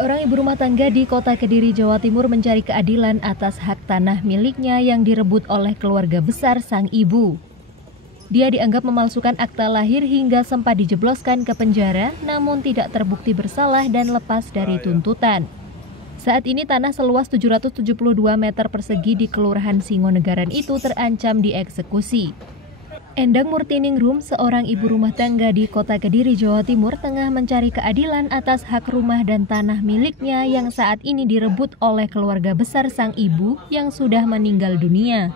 Seorang ibu rumah tangga di Kota Kediri, Jawa Timur mencari keadilan atas hak tanah miliknya yang direbut oleh keluarga besar sang ibu. Dia dianggap memalsukan akta lahir hingga sempat dijebloskan ke penjara, namun tidak terbukti bersalah dan lepas dari tuntutan. Saat ini tanah seluas 772 meter persegi di Kelurahan Singonegaran itu terancam dieksekusi. Endang Murtiningrum, seorang ibu rumah tangga di Kota Kediri, Jawa Timur, tengah mencari keadilan atas hak rumah dan tanah miliknya yang saat ini direbut oleh keluarga besar sang ibu yang sudah meninggal dunia.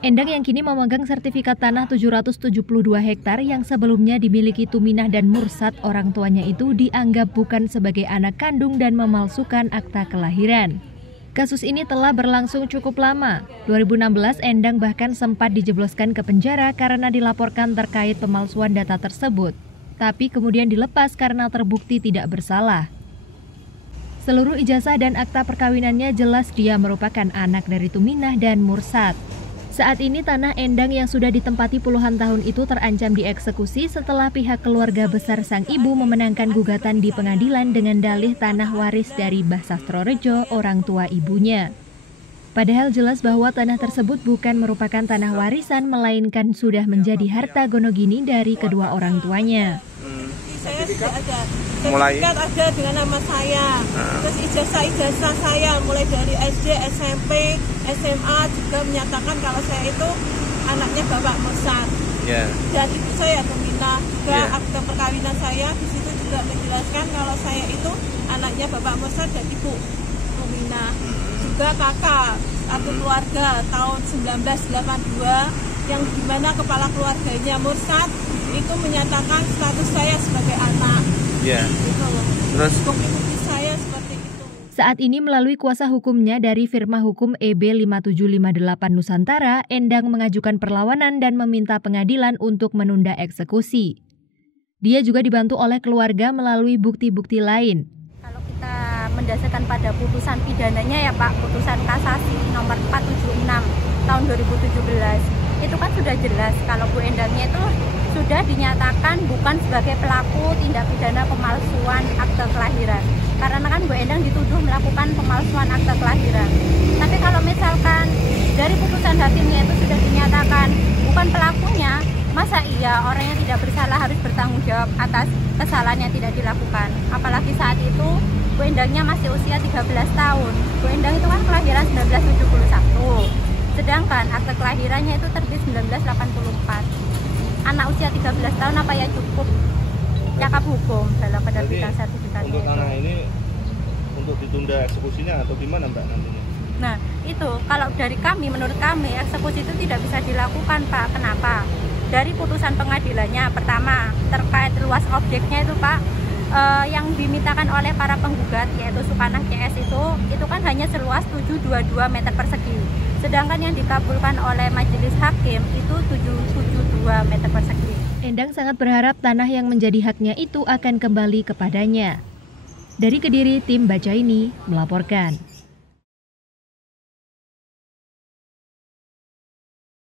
Endang yang kini memegang sertifikat tanah 772 hektar yang sebelumnya dimiliki Tuminah dan Mursat orang tuanya itu dianggap bukan sebagai anak kandung dan memalsukan akta kelahiran. Kasus ini telah berlangsung cukup lama. 2016, Endang bahkan sempat dijebloskan ke penjara karena dilaporkan terkait pemalsuan data tersebut. Tapi kemudian dilepas karena terbukti tidak bersalah. Seluruh ijazah dan akta perkawinannya jelas dia merupakan anak dari Tuminah dan Mursat. Saat ini tanah Endang yang sudah ditempati puluhan tahun itu terancam dieksekusi setelah pihak keluarga besar sang ibu memenangkan gugatan di pengadilan dengan dalih tanah waris dari Mbah Sastrorejo, orang tua ibunya. Padahal jelas bahwa tanah tersebut bukan merupakan tanah warisan, melainkan sudah menjadi harta gonogini dari kedua orang tuanya. Saya sudah ada sertifikat ada dengan nama saya, terus ijazah saya mulai dari SD, SMP, SMA juga menyatakan kalau saya itu anaknya Bapak Mursat. Dan itu saya Tuminah juga akte perkawinan saya di situ juga menjelaskan kalau saya itu anaknya Bapak Mursat dan Ibu Tuminah. Juga kakak satu keluarga tahun 1982 yang dimana kepala keluarganya Mursat itu menyatakan status saya sebagai anak. Gitu loh. Terus bukti saya seperti itu. Saat ini melalui kuasa hukumnya dari firma hukum EB 5758 Nusantara, Endang mengajukan perlawanan dan meminta pengadilan untuk menunda eksekusi. Dia juga dibantu oleh keluarga melalui bukti-bukti lain. Kalau kita mendasarkan pada putusan pidananya ya Pak, putusan kasasi nomor 476 tahun 2017. Itu kan sudah jelas kalau Bu Endangnya itu sudah dinyatakan bukan sebagai pelaku tindak pidana pemalsuan akte kelahiran. Karena kan Bu Endang dituduh melakukan pemalsuan akte kelahiran. Tapi kalau misalkan dari putusan hakimnya itu sudah dinyatakan bukan pelakunya, masa iya orang yang tidak bersalah harus bertanggung jawab atas kesalahan yang tidak dilakukan? Apalagi saat itu Bu Endangnya masih usia 13 tahun. Bu Endang itu kan kelahiran 1971. Sedangkan akte kelahirannya itu terbit 1984. Anak usia 13 tahun apa ya cukup cakap hukum dalam penerbitan sertifikatnya. Untuk tanah ini untuk ditunda eksekusinya atau gimana Mbak nantinya? Nah itu kalau dari kami, menurut kami eksekusi itu tidak bisa dilakukan Pak. Kenapa? Dari putusan pengadilannya pertama terkait luas objeknya itu Pak, yang dimintakan oleh para penggugat yaitu Sukanah CS itu kan hanya seluas 722 meter persegi. Sedangkan yang dikabulkan oleh majelis hakim itu 772 meter persegi. Endang sangat berharap tanah yang menjadi haknya itu akan kembali kepadanya. Dari Kediri, tim Baca Ini melaporkan.